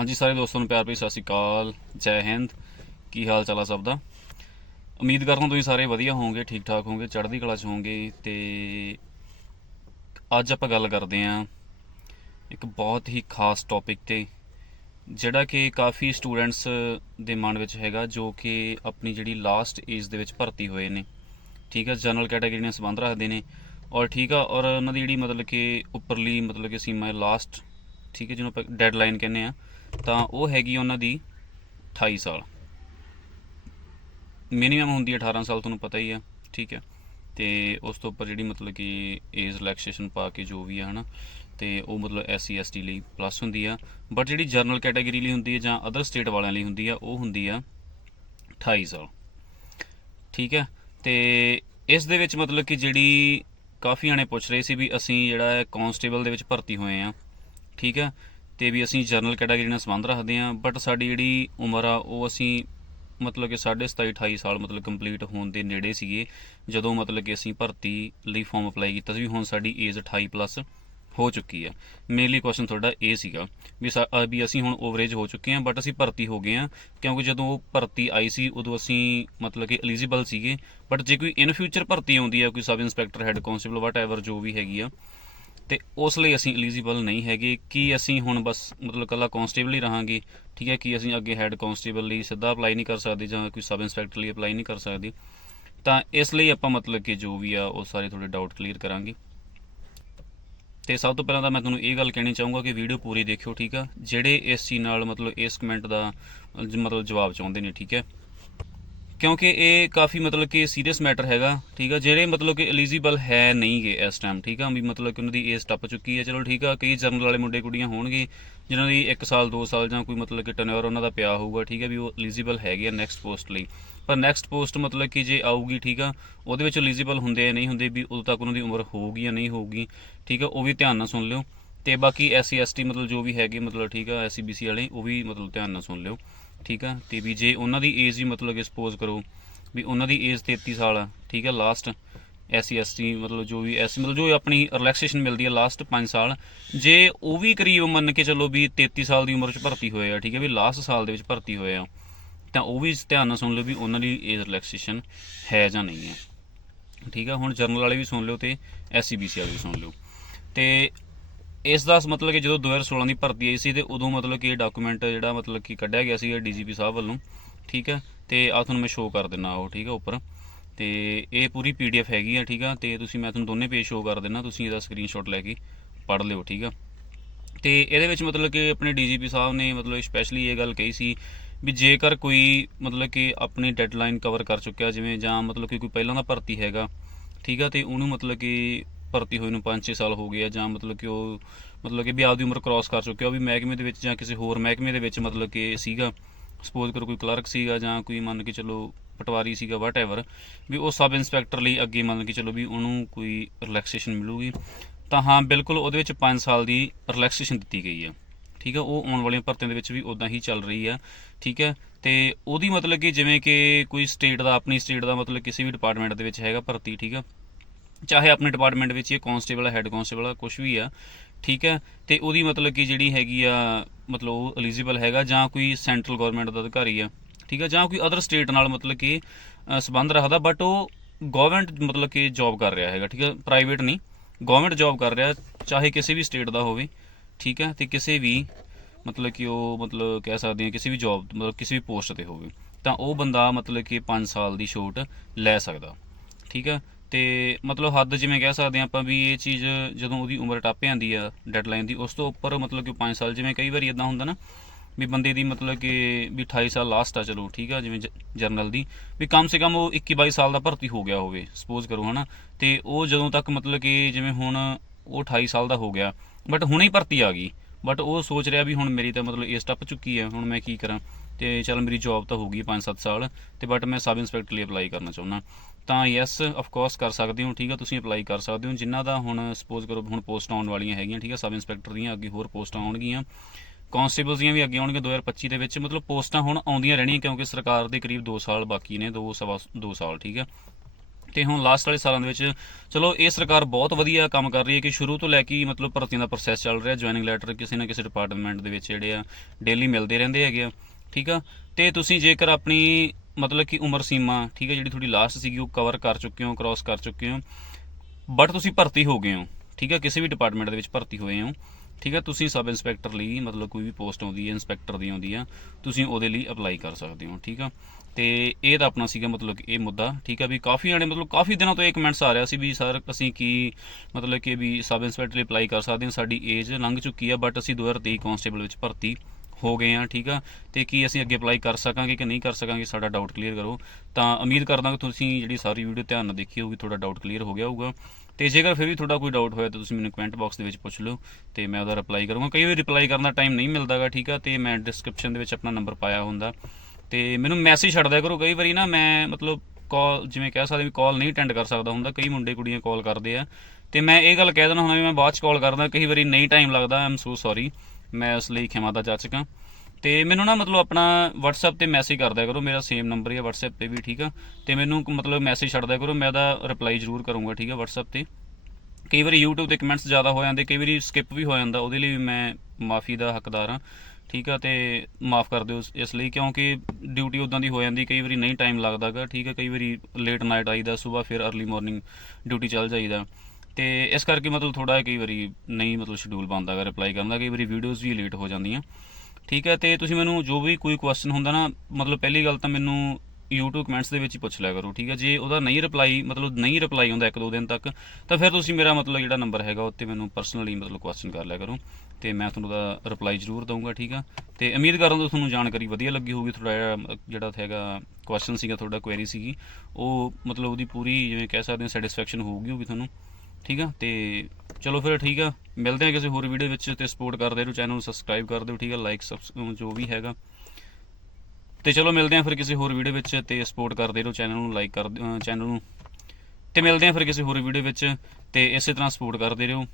ਹਾਂਜੀ ਸਾਰੇ ਦੋਸਤਾਂ ਨੂੰ ਪਿਆਰ ਭਰੀ ਸਤਿ ਸ਼੍ਰੀ ਅਕਾਲ, ਜੈ ਹਿੰਦ। ਕੀ ਹਾਲ ਚਾਲ ਆ ਸਭ ਦਾ? ਉਮੀਦ ਕਰਦਾ ਤੁਸੀਂ ਸਾਰੇ ਵਧੀਆ ਹੋਵੋਗੇ, ਠੀਕ ਠਾਕ ਹੋਵੋਗੇ, ਚੜ੍ਹਦੀ ਕਲਾ 'ਚ ਹੋਵੋਗੇ। ਤੇ ਅੱਜ ਆਪਾਂ ਗੱਲ ਕਰਦੇ ਆਂ ਇੱਕ ਬਹੁਤ ਹੀ ਖਾਸ ਟੌਪਿਕ ਤੇ, ਜਿਹੜਾ ਕਿ ਕਾਫੀ ਸਟੂਡੈਂਟਸ ਦੇ ਮਨ ਵਿੱਚ ਹੈਗਾ, ਜੋ ਕਿ ਆਪਣੀ ਜਿਹੜੀ ਲਾਸਟ ਏਜ ਦੇ ਵਿੱਚ ਭਰਤੀ ਹੋਏ ਨੇ। ਠੀਕ ਹੈ ਜਨਰਲ ਕੈਟਾਗਰੀ ਨਾਲ ਸੰਬੰਧ ਰੱਖਦੇ ਨੇ। ਔਰ ਠੀਕ ਆ, ਔਰ ਉਹਨਾਂ ਦੀ ਜਿਹੜੀ ਮਤਲਬ ਕਿ ਉੱਪਰਲੀ ਮਤਲਬ ਕਿ ਸੀਮਾ ਲਾਸਟ ਠੀਕ ਹੈ, ਜਿਹਨੂੰ ਆਪਾਂ ਡੈਡਲਾਈਨ ਕਹਿੰਦੇ ਆ ਤਾਂ ਉਹ ਹੈਗੀ ਉਹਨਾਂ ਦੀ 28 ਸਾਲ। ਮਿਨੀਮਮ ਹੁੰਦੀ ਹੈ 18 ਸਾਲ, ਤੁਹਾਨੂੰ ਪਤਾ ਹੀ ਆ, ਠੀਕ ਹੈ। ਤੇ ਉਸ ਤੋਂ ਉੱਪਰ ਜਿਹੜੀ ਮਤਲਬ ਕਿ ਏਜ ਰਿਲੈਕਸੇਸ਼ਨ ਪਾ ਕੇ ਜੋ ਵੀ ਆ, ਹਨਾ, ਤੇ ਉਹ ਮਤਲਬ ਐਸਸੀ ਐਸਟੀ ਲਈ ਪਲੱਸ ਹੁੰਦੀ ਆ। ਬਟ ਜਿਹੜੀ ਜਨਰਲ ਕੈਟਾਗਰੀ ਲਈ ਹੁੰਦੀ ਹੈ ਜਾਂ ਅਦਰ ਸਟੇਟ ਵਾਲਿਆਂ ਲਈ ਹੁੰਦੀ ਆ, ਉਹ ਹੁੰਦੀ ਆ 28 ਸਾਲ। ਠੀਕ ਹੈ, ਤੇ ਇਸ ਦੇ ਵਿੱਚ ਮਤਲਬ ਕਿ ਜਿਹੜੀ ਕਾਫੀ ਆਣੇ ਪੁੱਛ ਰਹੇ ਸੀ ਵੀ ਅਸੀਂ ਜਿਹੜਾ ਹੈ ਕਾਂਸਟੇਬਲ ਦੇ ਵਿੱਚ ਭਰਤੀ ਹੋਏ ਆ। ਠੀਕ ਆ ਤੇ ਵੀ ਅਸੀਂ ਜਨਰਲ ਕੈਟਾਗਰੀ ਨਾਲ ਸੰਬੰਧ ਰੱਖਦੇ ਆ ਬਟ ਸਾਡੀ ਜਿਹੜੀ ਉਮਰ ਆ, ਉਹ ਅਸੀਂ ਮਤਲਬ ਕਿ 27 28 ਸਾਲ ਮਤਲਬ ਕੰਪਲੀਟ ਹੋਣ ਦੇ ਨੇੜੇ ਸੀਗੇ, ਜਦੋਂ ਮਤਲਬ ਕਿ ਅਸੀਂ ਭਰਤੀ ਲਈ ਫਾਰਮ ਅਪਲਾਈ ਕੀਤਾ ਸੀ, ਵੀ ਹੁਣ ਸਾਡੀ ਏਜ 28 ਪਲੱਸ ਹੋ ਚੁੱਕੀ ਆ ਮੇਨਲੀ ਕੁਐਸਚਨ ਤੁਹਾਡਾ ਇਹ ਸੀਗਾ ਵੀ ਸਾ- ਵੀ ਅਸੀਂ ਹੁਣ ਓਵਰੇਜ ਹੋ ਚੁੱਕੇ ਹਾਂ ਬਟ ਅਸੀਂ ਭਰਤੀ ਹੋ ਗਏ ਹਾਂ, ਕਿਉਂਕਿ ਜਦੋਂ ਉਹ ਭਰਤੀ ਆਈ ਸੀ, ਉਦੋਂ ਅਸੀਂ ਮਤਲਬ ਕਿ ਐਲੀਜੀਬਲ ਸੀਗੇ ਬਟ ਜੇ ਕੋਈ ਇਨ ਫਿਊਚਰ ਭਰਤੀ ਆਉਂਦੀ ਆ ਕੋਈ sub inspector head constable whatever ਜੋ ਵੀ ਹੈਗੀ ਆ ਤੇ ਉਸ ਲਈ ਅਸੀਂ ਐਲੀਜੀਬਲ ਨਹੀਂ ਹੈਗੇ। ਕੀ ਅਸੀਂ ਹੁਣ ਬਸ ਮਤਲਬ ਕੱਲਾ ਕਾਂਸਟੇਬਲ ਹੀ ਰਹਾਂਗੇ? ਠੀਕ ਹੈ, ਕਿ ਅਸੀਂ ਅੱਗੇ ਹੈੱਡ ਕਾਂਸਟੇਬਲ ਲਈ ਸਿੱਧਾ ਅਪਲਾਈ ਨਹੀਂ ਕਰ ਸਕਦੇ ਜਾਂ ਕੋਈ ਸਬ ਇੰਸਪੈਕਟਰ ਲਈ ਅਪਲਾਈ ਨਹੀਂ ਕਰ ਸਕਦੇ? ਤਾਂ ਇਸ ਲਈ ਆਪਾਂ ਮਤਲਬ ਕਿ ਜੋ ਵੀ ਆ, ਉਹ ਸਾਰੇ ਤੁਹਾਡੇ ਡਾਊਟ ਕਲੀਅਰ ਕਰਾਂਗੇ। ਤੇ ਸਭ ਤੋਂ ਪਹਿਲਾਂ ਤਾਂ ਮੈਂ ਤੁਹਾਨੂੰ ਇਹ ਗੱਲ ਕਹਿਣੀ ਚਾਹੂੰਗਾ ਕਿ ਵੀਡੀਓ ਪੂਰੀ ਦੇਖਿਓ, ਠੀਕ ਆ? ਜਿਹੜੇ ਇਸ ਚੀਜ਼ ਨਾਲ ਮਤਲਬ ਇਸ ਕਮੈਂਟ ਦਾ ਮਤਲਬ ਜਵਾਬ ਚਾਹੁੰਦੇ ਨੇ, ਠੀਕ ਹੈ? ਕਿਉਂਕਿ ਇਹ ਕਾਫੀ ਮਤਲਬ ਕਿ ਸੀਰੀਅਸ ਮੈਟਰ ਹੈਗਾ, ਠੀਕ ਆ? ਜਿਹੜੇ ਮਤਲਬ ਕਿ ਐਲੀਜੀਬਲ ਹੈ ਨਹੀਂਗੇ ਇਸ ਟਾਈਮ ਠੀਕ ਆ? ਵੀ ਮਤਲਬ ਕਿ ਉਹਨਾਂ ਦੀ ਏਜ ਟੱਪ ਚੁੱਕੀ ਹੈ। ਚਲੋ ਠੀਕ ਆ, ਕਈ ਜਰਨਲ ਵਾਲੇ ਮੁੰਡੇ ਕੁੜੀਆਂ ਹੋਣਗੇ, ਜਿਨ੍ਹਾਂ ਦੀ 1 ਸਾਲ 2 ਸਾਲ ਜਾਂ ਕੋਈ ਮਤਲਬ ਕਿ ਟਨਰ ਉਹਨਾਂ ਦਾ ਪਿਆ ਹੋਊਗਾ, ਠੀਕ ਹੈ ਵੀ ਉਹ ਐਲੀਜੀਬਲ ਹੈਗੇ ਆ ਨੈਕਸਟ ਪੋਸਟ ਲਈ। ਪਰ ਨੈਕਸਟ ਪੋਸਟ ਮਤਲਬ ਕਿ ਜੇ ਆਊਗੀ, ਠੀਕ ਆ, ਉਹਦੇ ਵਿੱਚ ਐਲੀਜੀਬਲ ਹੁੰਦੇ ਆ ਨਹੀਂ ਹੁੰਦੇ, ਵੀ ਉਦੋਂ ਤੱਕ ਉਹਨਾਂ ਦੀ ਉਮਰ ਹੋਊਗੀ ਜਾਂ ਨਹੀਂ ਹੋਊਗੀ, ਠੀਕ ਆ? ਉਹ ਵੀ ਧਿਆਨ ਨਾਲ ਸੁਣ ਲਿਓ। ਤੇ ਬਾਕੀ ਐਸਸੀ ਐਸਟੀ ਮਤਲਬ ਜੋ ਵੀ ਹੈਗੇ, ਮਤਲਬ ਠੀਕ ਆ ਐਸਸੀ ਬੀਸੀ ਵਾਲੇ, ਉਹ ਵੀ ਮਤਲਬ ਧਿਆਨ ਨਾਲ ਸੁਣ ਲਿਓ। ਠੀਕ ਆ? ਤੇ ਵੀ ਜੇ ਉਹਨਾਂ ਦੀ ਏਜ ਵੀ ਮਤਲਬ ਕਿ ਸਪੋਜ਼ ਕਰੋ ਵੀ ਉਹਨਾਂ ਦੀ ਏਜ 33 ਸਾਲ ਆ, ਠੀਕ ਆ? ਲਾਸਟ ਐਸਸੀ ਐਸਟੀ ਮਤਲਬ ਜੋ ਵੀ ਐਸ ਮਤਲਬ ਜੋ ਆਪਣੀ ਰਿਲੈਕਸੇਸ਼ਨ ਮਿਲਦੀ ਹੈ ਲਾਸਟ 5 ਸਾਲ, ਜੇ ਉਹ ਵੀ ਕਰੀਬ ਮੰਨ ਕੇ ਚੱਲੋ ਵੀ 33 ਸਾਲ ਦੀ ਉਮਰ 'ਚ ਭਰਤੀ ਹੋਏ ਆ, ਠੀਕ ਹੈ ਵੀ ਲਾਸਟ ਸਾਲ ਦੇ ਵਿੱਚ ਭਰਤੀ ਹੋਏ ਆ, ਤਾਂ ਉਹ ਵੀ ਧਿਆਨ ਨਾਲ ਸੁਣ ਲਿਓ ਵੀ ਉਹਨਾਂ ਦੀ ਏਜ ਰਿਲੈਕਸੇਸ਼ਨ ਹੈ ਜਾਂ ਨਹੀਂ ਹੈ। ਠੀਕ ਆ? ਹੁਣ ਜਰਨਲ ਵਾਲੇ ਵੀ ਸੁਣ ਲਿਓ ਤੇ ਐਸਸੀਬੀਸੀ ਵਾਲੇ ਵੀ ਸੁਣ ਲਿਓ। ਤੇ ਇਸ ਦਾ ਮਤਲਬ ਕਿ ਜਦੋਂ 2016 ਦੀ ਭਰਤੀ ਆਈ ਸੀ ਤੇ ਉਦੋਂ ਮਤਲਬ ਕਿ ਇਹ ਡਾਕੂਮੈਂਟ ਜਿਹੜਾ ਮਤਲਬ ਕਿ ਕੱਢਿਆ ਗਿਆ ਸੀ ਡੀਜੀਪੀ ਸਾਹਿਬ ਵੱਲੋਂ, ਠੀਕ ਹੈ? ਤੇ ਆ ਤੁਹਾਨੂੰ ਮੈਂ ਸ਼ੋਅ ਕਰ ਦਿੰਨਾ ਉਹ, ਠੀਕ ਹੈ, ਉੱਪਰ। ਤੇ ਇਹ ਪੂਰੀ ਪੀਡੀਐਫ ਹੈਗੀ ਆ, ਠੀਕ ਆ? ਤੇ ਤੁਸੀਂ, ਮੈਂ ਤੁਹਾਨੂੰ ਦੋਨੇ ਪੇਜ ਸ਼ੋਅ ਕਰ ਦਿੰਨਾ ਤੁਸੀਂ ਇਹਦਾ ਸਕਰੀਨਸ਼ਾਟ ਲੈ ਕੇ ਪੜ੍ਹ ਲਿਓ, ਠੀਕ ਆ? ਤੇ ਇਹਦੇ ਵਿੱਚ ਮਤਲਬ ਕਿ ਆਪਣੇ ਡੀਜੀਪੀ ਸਾਹਿਬ ਨੇ ਮਤਲਬ ਸਪੈਸ਼ਲੀ ਇਹ ਗੱਲ ਕਹੀ ਸੀ ਵੀ ਜੇਕਰ ਕੋਈ ਮਤਲਬ ਕਿ ਆਪਣੀ ਡੈਡਲਾਈਨ ਕਵਰ ਕਰ ਚੁੱਕਿਆ, ਜਿਵੇਂ ਜਾਂ ਮਤਲਬ ਕਿ ਕੋਈ ਪਹਿਲਾਂ ਦਾ ਭਰਤੀ ਹੈਗਾ, ਠੀਕ ਆ? ਤੇ ਉਹਨੂੰ ਮਤਲਬ ਕਿ ਭਰਤੀ ਹੋਏ ਨੂੰ 5-6 ਸਾਲ ਹੋ ਗਏ ਆ, ਜਾਂ ਮਤਲਬ ਕਿ ਉਹ, ਮਤਲਬ ਕਿ ਵੀ ਆਪਦੀ ਉਮਰ ਕ੍ਰਾਸ ਕਰ ਚੁੱਕਿਆ ਉਹ ਵੀ ਮਹਿਕਮੇ ਦੇ ਵਿੱਚ ਜਾਂ ਕਿਸੇ ਹੋਰ ਮਹਿਕਮੇ ਦੇ ਵਿੱਚ ਮਤਲਬ ਕਿ ਸੀਗਾ। ਸਪੋਜ਼ ਕਰੋ ਕੋਈ ਕਲਰਕ ਸੀਗਾ ਜਾਂ ਕੋਈ ਮੰਨ ਕੇ ਚਲੋ ਪਟਵਾਰੀ ਸੀਗਾ ਵਾਟਐਵਰ ਵੀ ਉਹ ਸਬ ਇੰਸਪੈਕਟਰ ਲਈ ਅੱਗੇ ਮੰਨ ਕੇ ਚਲੋ ਵੀ ਉਹਨੂੰ ਕੋਈ ਰਿਲੈਕਸੇਸ਼ਨ ਮਿਲੂਗੀ। ਤਾਂ ਹਾਂ, ਬਿਲਕੁਲ ਉਹਦੇ ਵਿੱਚ 5 ਸਾਲ ਦੀ ਰਿਲੈਕਸੇਸ਼ਨ ਦਿੱਤੀ ਗਈ ਆ। ਠੀਕ ਆ, ਉਹ ਆਉਣ ਵਾਲੀਆਂ ਭਰਤੀਆਂ ਦੇ ਵਿੱਚ ਵੀ ਉਦਾਂ ਹੀ ਚੱਲ ਰਹੀ ਆ। ਠੀਕ ਹੈ ਤੇ ਉਹਦੀ ਮਤਲਬ ਕਿ ਜਿਵੇਂ ਕਿ ਕੋਈ ਸਟੇਟ ਦਾ, ਆਪਣੀ ਸਟੇਟ ਦਾ ਮਤਲਬ ਕਿਸੇ ਵੀ ਡਿਪਾਰਟਮੈਂਟ ਦੇ ਵਿੱਚ ਹੈਗਾ ਭਰਤੀ, ਠੀਕ ਆ। ਚਾਹੇ ਆਪਣੇ ਡਿਪਾਰਟਮੈਂਟ ਵਿੱਚ ਹੀ ਕਾਂਸਟੇਬਲ ਹੈ ਹੈੱਡ ਕਾਂਸਟੇਬਲ ਆ ਕੁਝ ਵੀ ਆ ਠੀਕ ਹੈ? ਤੇ ਉਹਦੀ ਮਤਲਬ ਕਿ ਜਿਹੜੀ ਹੈਗੀ ਆ ਮਤਲਬ ਉਹ ਐਲੀਜੀਬਲ ਹੈਗਾ ਜਾਂ ਕੋਈ ਸੈਂਟਰਲ ਗਵਰਨਮੈਂਟ ਦਾ ਅਧਿਕਾਰੀ ਆ ਠੀਕ ਹੈ? ਜਾਂ ਕੋਈ ਅਦਰ ਸਟੇਟ ਨਾਲ ਮਤਲਬ ਕਿ ਅ, ਸੰਬੰਧ ਰੱਖਦਾ ਬਟ ਉਹ ਗਵਰਨਮੈਂਟ ਮਤਲਬ ਕਿ ਜੌਬ ਕਰ ਰਿਹਾ ਹੈਗਾ ਠੀਕ ਹੈ? ਪ੍ਰਾਈਵੇਟ ਨਹੀਂ ਗਵਰਨਮੈਂਟ ਜੌਬ ਕਰ ਰਿਹਾ ਚਾਹੇ ਕਿਸੇ ਵੀ ਸਟੇਟ ਦਾ ਹੋਵੇ ਠੀਕ ਹੈ? ਤੇ ਕਿਸੇ ਵੀ ਮਤਲਬ ਕਿ ਉਹ ਮਤਲਬ ਕਹਿ ਸਕਦੇ ਹਾਂ ਕਿਸੇ ਵੀ ਜੌਬ ਮਤਲਬ ਕਿਸੇ ਵੀ ਪੋਸਟ ਤੇ ਹੋਵੇ ਤਾਂ ਉਹ ਬੰਦਾ ਮਤਲਬ ਕਿ 5 ਸਾਲ ਦੀ ਛੋਟ ਲੈ ਸਕਦਾ ਠੀਕ ਹੈ? ਤੇ ਮਤਲਬ ਹੱਦ ਜਿਵੇਂ ਕਹਿ ਸਕਦੇ ਹਾਂ ਆਪਾਂ ਵੀ ਇਹ ਚੀਜ਼ ਜਦੋਂ ਉਹਦੀ ਉਮਰ ਟੱਪ ਜਾਂਦੀ ਆ ਡੈਡਲਾਈਨ ਦੀ, ਉਸ ਤੋਂ ਉੱਪਰ ਮਤਲਬ ਕਿ 5 ਸਾਲ ਜਿਵੇਂ ਕਈ ਵਾਰੀ ਇਦਾਂ ਹੁੰਦਾ ਨਾ ਵੀ ਬੰਦੇ ਦੀ ਮਤਲਬ ਕਿ ਵੀ 28 ਸਾਲ ਲਾਸਟ ਆ ਚਲੋ, ਠੀਕ ਆ, ਜਿਵੇਂ ਜਰਨਲ ਦੀ, ਵੀ ਕਮ ਸੇ ਕਮ ਉਹ 21 22 ਸਾਲ ਦਾ ਭਰਤੀ ਹੋ ਗਿਆ ਹੋਵੇ ਸਪੋਜ਼ ਕਰੋ ਹਨਾ, ਤੇ ਉਹ ਜਦੋਂ ਤੱਕ ਮਤਲਬ ਕਿ ਜਿਵੇਂ ਹੁਣ ਉਹ 28 ਸਾਲ ਦਾ ਹੋ ਗਿਆ ਬਟ ਹੁਣੇ ਹੀ ਭਰਤੀ ਆ ਗਈ ਬਟ ਉਹ ਸੋਚ ਰਿਹਾ ਵੀ ਹੁਣ ਮੇਰੀ ਤਾਂ ਮਤਲਬ ਇਹ ਸਟੱਪ ਚੁੱਕੀ ਹੈ, ਹੁਣ ਮੈਂ ਕੀ ਕਰਾਂ? ਤੇ ਚਲ ਮੇਰੀ ਜੌਬ ਤਾਂ ਹੋਊਗੀ ਗਈ 5-7 ਸਾਲ, ਤੇ ਬਟ ਮੈਂ ਸਬ ਇੰਸਪੈਕਟਰ ਲਈ ਅਪਲਾਈ ਕਰਨਾ ਚਾਹੁੰਦਾ। ਤਾਂ ਯੈਸ ਆਫ ਕੋਰਸ ਕਰ ਸਕਦੇ ਹੋ, ਠੀਕ ਆ ਤੁਸੀਂ ਅਪਲਾਈ ਕਰ ਸਕਦੇ ਹੋ। ਜਿਨ੍ਹਾਂ ਦਾ ਹੁਣ ਸਪੋਜ਼ ਕਰੋ ਹੁਣ ਪੋਸਟ ਆਉਣ ਵਾਲੀਆਂ ਹੈਗੀਆਂ, ਠੀਕ ਆ ਸਬ ਇੰਸਪੈਕਟਰ ਦੀਆਂ, ਅੱਗੇ ਹੋਰ ਪੋਸਟਾਂ ਆਉਣਗੀਆਂ। ਕਾਂਸਟੇਬਲਸ ਦੀਆਂ ਵੀ ਅੱਗੇ ਆਉਣਗੀਆਂ 2025 ਦੇ ਵਿੱਚ। ਮਤਲਬ ਪੋਸਟਾਂ ਹੁਣ ਆਉਂਦੀਆਂ ਰਹਿਣੀਆਂ ਕਿਉਂਕਿ ਸਰਕਾਰ ਦੇ ਕਰੀਬ 2 ਸਾਲ ਬਾਕੀ ਨੇ 2 ਸਵਾ 2 ਸਾਲ, ਠੀਕ ਆ ਤੇ ਹੁਣ ਲਾਸਟ ਵਾਲੇ ਸਾਲਾਂ ਦੇ ਵਿੱਚ, ਚਲੋ ਇਹ ਸਰਕਾਰ ਬਹੁਤ ਵਧੀਆ ਕੰਮ ਕਰ ਰਹੀ ਹੈ ਕਿ ਸ਼ੁਰੂ ਤੋਂ ਲੈ ਕੇ ਮਤਲਬ ਭਰਤੀਆਂ ਦਾ ਪ੍ਰੋਸੈਸ ਚੱਲ ਰਿਹਾ ਜੁਆਇਨਿੰਗ ਲੈਟਰ ਕਿਸੇ ਨਾ ਕਿਸੇ ਡਿਪਾਰਟਮੈਂਟ ਦੇ ਵਿੱਚ ਜਿਹੜੇ ਆ ਡੇਲੀ ਮਿਲਦੇ ਰਹਿੰਦੇ ਹੈਗੇ ਆ, ਠੀਕ ਆ? ਤੇ ਤੁਸੀਂ ਜੇਕਰ ਆਪਣੀ ਮਤਲਬ ਕਿ ਉਮਰ ਸੀਮਾ, ਠੀਕ ਹੈ ਜਿਹੜੀ ਤੁਹਾਡੀ ਲਾਸਟ ਸੀਗੀ, ਉਹ ਕਵਰ ਕਰ ਚੁੱਕੇ ਹੋ ਕ੍ਰਾਸ ਕਰ ਚੁੱਕੇ ਹੋ ਬਟ ਤੁਸੀਂ ਭਰਤੀ ਹੋ ਗਏ ਹੋ, ਠੀਕ ਹੈ ਕਿਸੇ ਵੀ ਡਿਪਾਰਟਮੈਂਟ ਦੇ ਵਿੱਚ ਭਰਤੀ ਹੋਏ ਹੋ ਠੀਕ ਹੈ, ਤੁਸੀਂ ਸਬ ਇੰਸਪੈਕਟਰ ਲਈ ਮਤਲਬ ਕੋਈ ਵੀ ਪੋਸਟ ਆਉਂਦੀ ਹੈ, ਇੰਸਪੈਕਟਰ ਦੀ ਆਉਂਦੀ ਆ, ਤੁਸੀਂ ਉਹਦੇ ਲਈ ਅਪਲਾਈ ਕਰ ਸਕਦੇ ਹੋ, ਠੀਕ ਆ। ਤੇ ਇਹ ਤਾਂ ਆਪਣਾ ਸੀਗਾ ਮਤਲਬ ਕਿ ਇਹ ਮੁੱਦਾ, ਠੀਕ ਆ, ਵੀ ਕਾਫੀ ਆਣੇ ਮਤਲਬ ਕਾਫੀ ਦਿਨਾਂ ਤੋਂ ਇਹ ਕਮੈਂਟਸ ਆ ਰਿਹਾ ਸੀ ਵੀ ਸਰ ਅਸੀਂ ਕੀ ਮਤਲਬ ਕਿ ਵੀ ਸਬ ਇੰਸਪੈਕਟਰ ਲਈ ਅਪਲਾਈ ਕਰ ਸਕਦੇ ਹਾਂ, ਸਾਡੀ ਏਜ ਲੰਘ ਚੁੱਕੀ ਆ, ਬਟ ਅਸੀਂ 2023 ਕਾਂਸਟੇਬਲ ਵਿੱਚ ਭਰਤੀ ਹੋ ਗਏ ਆ, ਠੀਕ ਆ? ਤੇ ਕੀ ਅਸੀਂ ਅੱਗੇ ਅਪਲਾਈ ਕਰ ਸਕਾਂਗੇ ਕਿ ਨਹੀਂ ਕਰ ਸਕਾਂਗੇ, ਸਾਡਾ ਡਾਊਟ ਕਲੀਅਰ ਕਰੋ। ਤਾਂ ਉਮੀਦ ਕਰਦਾ ਕਿ ਤੁਸੀਂ ਜਿਹੜੀ ਸਾਰੀ ਵੀਡੀਓ ਧਿਆਨ ਨਾਲ ਦੇਖੀ ਹੋਊਗੀ, ਤੁਹਾਡਾ ਡਾਊਟ ਕਲੀਅਰ ਹੋ ਗਿਆ ਹੋਊਗਾ। ਤੇ ਜੇਕਰ ਫਿਰ ਵੀ ਤੁਹਾਡਾ ਕੋਈ ਡਾਊਟ ਹੋਇਆ ਤਾਂ ਤੁਸੀਂ ਮੈਨੂੰ ਕਮੈਂਟ ਬਾਕਸ ਦੇ ਵਿੱਚ ਪੁੱਛ ਲਓ ਤੇ ਮੈਂ ਉਹਦਾ ਰਿਪਲਾਈ ਕਰੂੰਗਾ। ਕਈ ਵਾਰ ਰਿਪਲਾਈ ਕਰਨ ਦਾ ਟਾਈਮ ਨਹੀਂ ਮਿਲਦਾਗਾ ਠੀਕ ਆ? ਤੇ ਮੈਂ ਡਿਸਕ੍ਰਿਪਸ਼ਨ ਦੇ ਵਿੱਚ ਆਪਣਾ ਨੰਬਰ ਪਾਇਆ ਹੁੰਦਾ। ਤੇ ਮੈਨੂੰ ਮੈਸੇਜ ਛੱਡ ਦਿਆ ਕਰੋ। ਕਈ ਵਾਰੀ ਨਾ ਮੈਂ ਮਤਲਬ ਕਾਲ ਜਿਵੇਂ ਕਹਿ ਸਕਦੇ ਵੀ ਕਾਲ ਨਹੀਂ ਅਟੈਂਡ ਕਰ ਸਕਦਾ ਹੁੰਦਾ, ਕਈ ਮੁੰਡੇ ਕੁੜੀਆਂ ਕਾਲ ਕਰਦੇ ਆ। ਤੇ ਮੈਂ ਇਹ ਗੱਲ ਕਹਿ ਦੇਣਾ ਹੁੰਦਾ ਵੀ ਮੈਂ ਬਾਅਦ ਚ ਕਾਲ ਕਰਦਾ, ਕਈ ਵਾਰੀ ਨਹੀਂ ਟਾਈਮ ਲੱਗਦਾ ਆਮ ਸੋ ਸੌਰੀ ਮੈਂ ਉਸ ਲਈ ਖਿਮਾ ਦਾ ਜਾ ਚੁੱਕਾ ਤੇ ਮੈਨੂੰ ਨਾ ਮਤਲਬ ਆਪਣਾ WhatsApp ਤੇ ਮੈਸੇਜ ਕਰ ਕਰੋ, ਮੇਰਾ ਸੇਮ ਨੰਬਰ ਹੀ ਹੈ WhatsApp ਤੇ ਵੀ, ਠੀਕ ਆ? ਤੇ ਮੈਨੂੰ ਮਤਲਬ ਮੈਸੇਜ ਛੱਡ ਕਰੋ, ਮੈਂ ਉਹਦਾ ਰਿਪਲਾਈ ਜ਼ਰੂਰ ਕਰੂੰਗਾ, ਠੀਕ ਆ, WhatsApp ਤੇ। ਕਈ ਵਾਰੀ YouTube ਤੇ ਕਮੈਂਟਸ ਜ਼ਿਆਦਾ ਹੋ ਜਾਂਦੇ, ਕਈ ਵਾਰੀ ਸਕਿਪ ਵੀ ਹੋ ਜਾਂਦਾ, ਉਹਦੇ ਲਈ ਵੀ ਮੈਂ ਮਾਫੀ ਦਾ ਹੱਕਦਾਰ ਹਾਂ, ਠੀਕ ਆ? ਤੇ ਮਾਫ ਕਰ ਦਿਓ ਇਸ- ਇਸ ਲਈ, ਕਿਉਂਕਿ ਡਿਊਟੀ ਉਦਾਂ ਦੀ ਹੋ ਜਾਂਦੀ, ਕਈ ਵਾਰੀ ਨਹੀਂ ਟਾਈਮ ਲੱਗਦਾਗਾ ਠੀਕ ਆ? ਕਈ ਵਾਰੀ ਲੇਟ ਨਾਈਟ ਆਈਦਾ, ਸਵੇਰ ਫਿਰ अर्ਲੀ ਮਾਰਨਿੰਗ ਡਿਊਟੀ ਚੱਲ ਜਾਈਦਾ। ਤੇ ਇਸ ਕਰਕੇ ਮਤਲਬ ਥੋੜਾ ਕਈ ਵਾਰੀ ਨਹੀਂ ਮਤਲਬ ਸ਼ਡਿਊਲ ਬਣਦਾ ਬਣਦਾਗਾ ਰਿਪਲਾਈ ਕਰਨ ਦਾ, ਕਈ ਵਾਰੀ ਵੀਡੀਓਜ਼ ਵੀ ਲੇਟ ਹੋ ਜਾਂਦੀਆਂ। ਠੀਕ ਹੈ, ਤੇ ਤੁਸੀਂ ਮੈਨੂੰ ਜੋ ਵੀ ਕੋਈ ਕੁਐਸਚਨ ਹੁੰਦਾ ਨਾ, ਮਤਲਬ ਪਹਿਲੀ ਗੱਲ ਤਾਂ ਮੈਨੂੰ YouTube ਕਮੈਂਟਸ ਦੇ ਵਿੱਚ ਹੀ ਪੁੱਛ ਲਿਆ ਕਰੋ, ਠੀਕ ਹੈ। ਜੇ ਉਹਦਾ ਨਹੀਂ ਰਿਪਲਾਈ ਮਤਲਬ ਨਹੀਂ ਰਿਪਲਾਈ ਹੁੰਦਾ ਇੱਕ ਦੋ ਦਿਨ ਤੱਕ, ਤਾਂ ਫਿਰ ਤੁਸੀਂ ਮੇਰਾ ਮਤਲਬ ਜਿਹੜਾ ਨੰਬਰ ਹੈਗਾ ਉੱਤੇ ਮੈਨੂੰ ਪਰਸਨਲੀ ਮਤਲਬ ਕੁਐਸਚਨ ਕਰ ਲਿਆ ਕਰੋ ਤੇ ਮੈਂ ਤੁਹਾਨੂੰ ਉਹਦਾ ਰਿਪਲਾਈ ਜ਼ਰੂਰ ਦਊਂਗਾ, ਠੀਕ ਆ ਤੇ ਉਮੀਦ ਕਰਦਾ ਤੁਹਾਨੂੰ ਜਾਣਕਾਰੀ ਵਧੀਆ ਲੱਗੀ ਹੋਊਗੀ ਤੁਹਾਡਾ ਜਿਹੜਾ- ਜਿਹੜਾ ਹੈਗਾ ਕੁਐਸਚਨ ਸੀਗਾ, ਤੁਹਾਡਾ ਕੁਐਰੀ ਸੀਗੀ, ਉਹ ਮਤਲਬ ਉਹਦੀ ਪੂਰੀ ਜਿਵੇਂ ਕਹਿ ਸਕਦੇ ਹਾਂ ਸੈਟੀਸਫੈਕਸ਼ਨ ਹੋਊਗੀ ਹੋਊਗੀ ਤੁਹਾਨੂੰ। ਠੀਕ ਆ? ਤੇ ਚਲੋ ਫਿਰ ਠੀਕ ਆ। ਮਿਲਦੇ ਆ ਕਿਸੇ ਹੋਰ ਵੀਡੀਓ ਵਿੱਚ ਤੇ ਸਪੋਰਟ ਕਰਦੇ ਰਹੋ ਚੈਨਲ ਨੂੰ ਸਬਸਕ੍ਰਾਈਬ ਕਰ ਦਿਓ, ਠੀਕ ਆ? ਲਾਈਕ ਜੋ ਵੀ ਹੈਗਾ। ਤੇ ਚਲੋ ਮਿਲਦੇ ਆ ਫਿਰ ਕਿਸੇ ਹੋਰ ਵੀਡੀਓ ਵਿੱਚ ਤੇ ਸਪੋਰਟ ਕਰਦੇ ਰਹੋ ਚੈਨਲ ਨੂੰ ਲਾਈਕ ਕਰ ਚੈਨਲ ਨੂੰ। ਤੇ ਮਿਲਦੇ ਆ ਫਿਰ ਕਿਸੇ ਹੋਰ ਵੀਡੀਓ ਵਿੱਚ ਤੇ ਇਸੇ ਤਰ੍ਹਾਂ ਸਪੋਰਟ ਕਰਦੇ ਰਹੋ।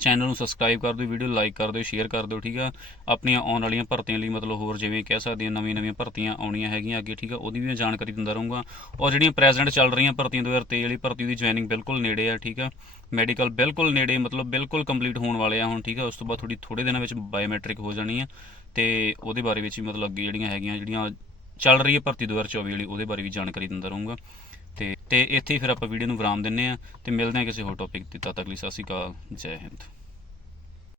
ਚੈਨਲ ਨੂੰ ਸਬਸਕ੍ਰਾਈਬ ਕਰ ਦਿਓ ਵੀਡੀਓ ਲਾਈਕ ਕਰ ਦਿਓ ਸ਼ੇਅਰ ਕਰ ਦਿਓ, ਠੀਕ ਆ? ਆਪਣੀਆਂ ਆਉਣ ਵਾਲੀਆਂ ਭਰਤੀਆਂ ਲਈ ਮਤਲਬ ਹੋਰ ਜਿਵੇਂ ਕਹਿ ਸਕਦੇ ਹਾਂ ਨਵੀਆਂ ਨਵੀਆਂ ਭਰਤੀਆਂ ਆਉਣੀਆਂ ਹੈਗੀਆਂ ਅੱਗੇ, ਠੀਕ ਆ? ਉਹਦੀ ਵੀ ਮੈਂ ਜਾਣਕਾਰੀ ਦਿੰਦਾ ਰਹੂੰਗਾ। ਔਰ ਜਿਹੜੀਆਂ ਪ੍ਰੈਜ਼ੈਂਟ ਚੱਲ ਰਹੀਆਂ ਭਰਤੀਆਂ 2023 ਵਾਲੀ ਭਰਤੀ ਦੀ ਜੁਆਇਨਿੰਗ ਬਿਲਕੁਲ ਨੇੜੇ ਆ, ਠੀਕ ਆ? ਮੈਡੀਕਲ ਬਿਲਕੁਲ ਨੇੜੇ, ਮਤਲਬ ਬਿਲਕੁਲ ਕੰਪਲੀਟ ਹੋਣ ਵਾਲੇ ਆ ਹੁਣ, ਠੀਕ ਆ? ਉਸ ਤੋਂ ਬਾਅਦ ਥੋੜੀ ਥੋੜੇ ਦਿਨਾਂ ਵਿੱਚ ਬਾਇਓਮੈਟ੍ਰਿਕ ਹੋ ਜਾਣੀ ਆ। ਤੇ ਉਹਦੇ ਬਾਰੇ ਵਿੱਚ ਵੀ ਮਤਲਬ ਅੱਗੇ ਜਿਹੜੀਆਂ ਹੈਗੀਆਂ, ਜਿਹੜੀਆਂ ਚੱਲ ਰਹੀ ਹੈ ਭਰਤੀ 2024 ਵਾਲੀ, ਉਹਦੇ ਬਾਰੇ ਵੀ ਜਾਣਕਾਰੀ ਦਿੰਦਾ ਰਹੂੰਗਾ। ਤੇ ਤੇ ਇੱਥੇ ਹੀ ਫਿਰ ਆਪਾਂ ਵੀਡੀਓ ਨੂੰ ਵਿਰਾਮ ਦਿੰਨੇ ਆ ਤੇ ਮਿਲਦੇ ਆ ਕਿਸੇ ਹੋਰ ਟੌਪਿਕ ਤੇ। ਤਦ ਤੱਕ ਲਈ ਸਤਿ ਸ਼੍ਰੀ ਅਕਾਲ, ਜੈ ਹਿੰਦ।